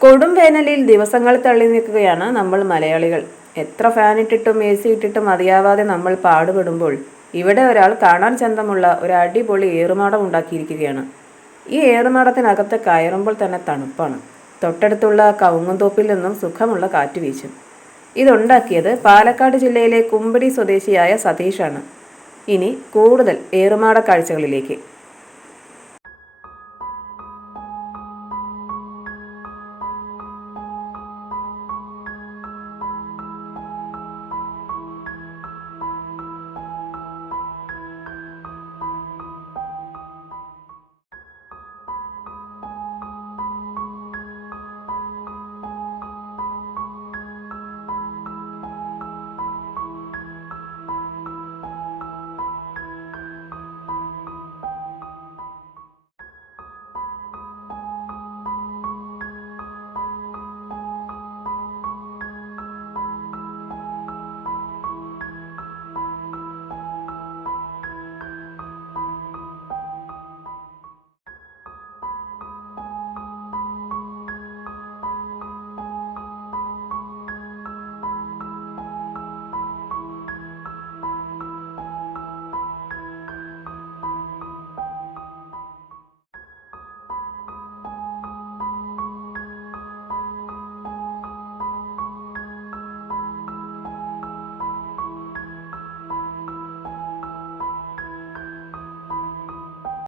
കൊടും വേനലിൽ ദിവസങ്ങൾ തള്ളി നിൽക്കുകയാണ് നമ്മൾ മലയാളികൾ. എത്ര ഫാനിട്ടിട്ടും AC ഇട്ടിട്ടും മതിയാവാതെ നമ്മൾ പാടുപെടുമ്പോൾ ഇവിടെ ഒരാൾ കാണാൻ ചന്തമുള്ള ഒരു അടിപൊളി ഏറുമാടം ഉണ്ടാക്കിയിരിക്കുകയാണ്. ഈ ഏറുമാടത്തിനകത്ത് കയറുമ്പോൾ തന്നെ തണുപ്പാണ്. തൊട്ടടുത്തുള്ള കവുങ്ങുംതോപ്പിൽ നിന്നും സുഖമുള്ള കാറ്റ് വീശും. ഇതുണ്ടാക്കിയത് പാലക്കാട് ജില്ലയിലെ കുമ്പടി സ്വദേശിയായ സതീഷാണ്. ഇനി കൂടുതൽ ഏറുമാട കാഴ്ചകളിലേക്ക്.